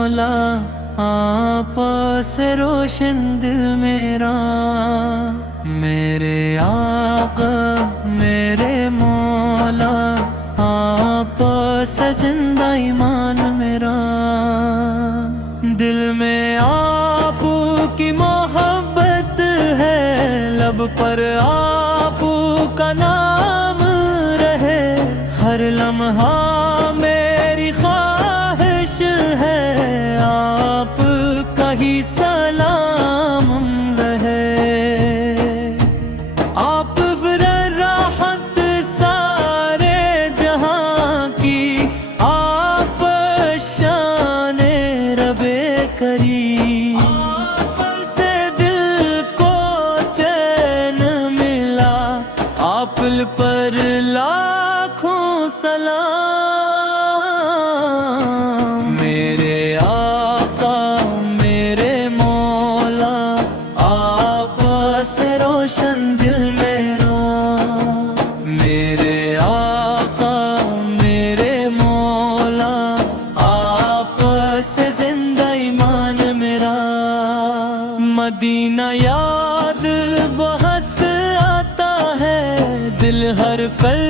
مولا آپ سے روشن دل میرا، میرے آقا میرے مولا آپ سے زندہ ایمان میرا، دل میں آپ کی محبت ہے، لب پر آپ کا نام رہے، ہر لمحہ میری خواہش ہے آپ کا ہی سلام رہے، آپ راحت سارے جہاں کی، آپ شان رب کریم، آپ سے دل کو چین ملا، آپ پر لاکھوں سلام، میرے آقا میرے مولا آپ سے روشن دل میرا، میرے آقا میرے مولا آپ سے زندہ ایمان میرا، مدینہ یاد بہت آتا ہے، دل ہر پل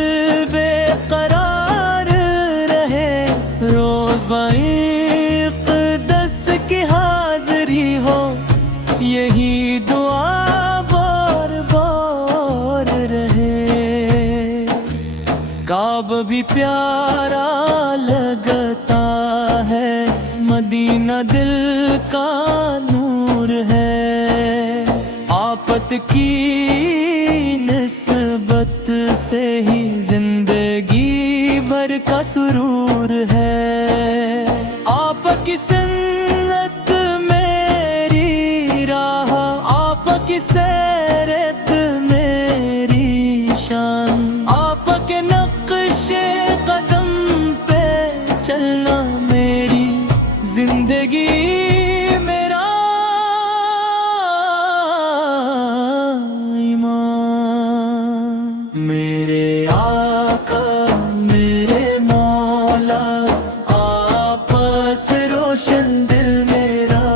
بے قرار رہے، روز باقدس کی حاضری ہو، یہی دعا بار بار رہے، کعبہ بھی پیارا لگتا ہے، مدینہ دل کا نور ہے، آفت کی نسبت سے ہی زندگی بھر کا سرور ہے، آپ کی سنت میری راہ، آپ کی سیرت میری شان، آپ کے نقش قدم پہ چلنا میری زندگی میرا ایمان، میرے آقا میرے مولا آپ سے روشن دل میرا،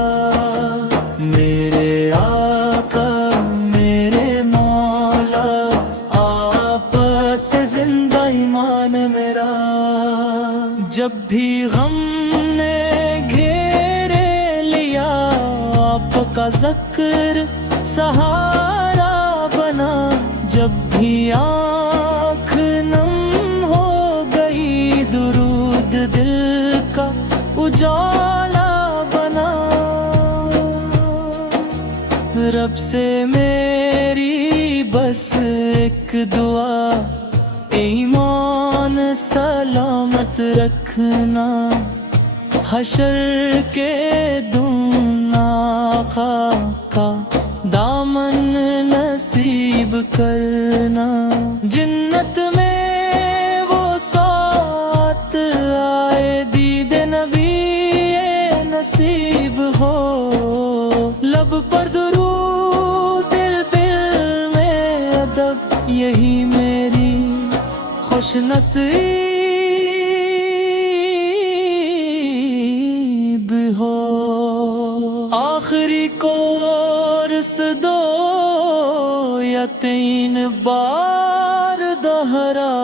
میرے آقا میرے مولا آپ سے زندہ ایمان میرا، جب بھی غم نے گھیرے لیا آپ کا ذکر سہارا بنا، جب بھی آنکھ نم ہو گئی درود دل کا اجالا بنا، رب سے میری بس ایک دعا، ایمان سلامت رکھنا، حشر کے دن آقا کا دامن نصیب کرنا، جنت میں وہ ساتھ آئے دید نبی نصیب ہو، لب پر درود دل دل میں ادب، یہی میری خوش نصیب ہو، آخری کورس دو یا 3 بار دہرا